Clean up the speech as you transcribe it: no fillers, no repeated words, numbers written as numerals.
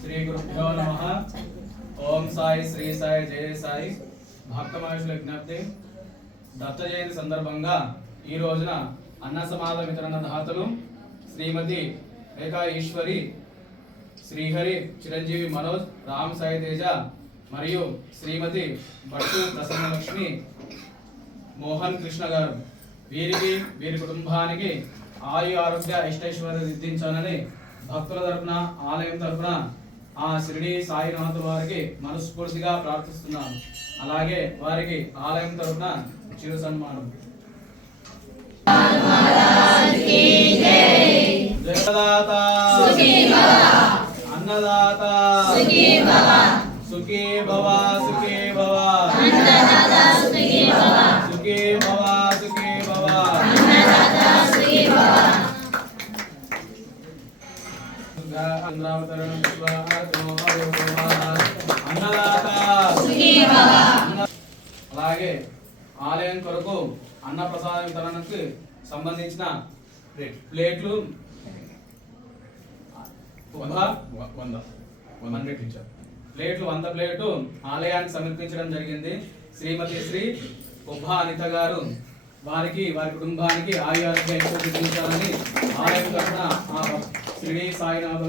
శ్రీ గురుభ్యో నమః. ఓం సాయి శ్రీ సాయి జయ సాయి. భక్త మహేశ్వర విజ్ఞప్తి. దత్త జయంతి సందర్భంగా ఈ రోజున అన్న సమాధ వితరణ దాతలు శ్రీమతి రేఖా ఈశ్వరి, శ్రీహరి, చిరంజీవి మనోజ్, రామ్ సాయి తేజ మరియు శ్రీమతి భట్టు ప్రసన్నలక్ష్మి మోహన్ కృష్ణ గారు, వీరికి వీరి కుటుంబానికి ఆయు ఆరోగ్య ఇష్టైశ్వర్య సిద్ధించాలని భక్తుల తరపున ఆలయం తరపున ఆ షిరిడి సాయినాథ్ వారికి మనస్ఫూర్తిగా ప్రార్థిస్తున్నాను. అలాగే వారికి ఆలయం తరపున చిరు సన్మానం. జగదాత అన్నదాత సుఖీ భవ సుఖీ భవ సుఖీ భవ సుఖీ భవ అలాగే ఆలయం కొరకు అన్న ప్రసాద వితరణకు సంబంధించిన ప్లేట్లు 100 ప్లేట్లు ఆలయానికి సమర్పించడం జరిగింది. శ్రీమతి శ్రీ ఉభా అనిత గారు, వారికి వారి కుటుంబానికి ఆయుర్వేద ఆలయం తరఫున శ్రీ సాయినాథ్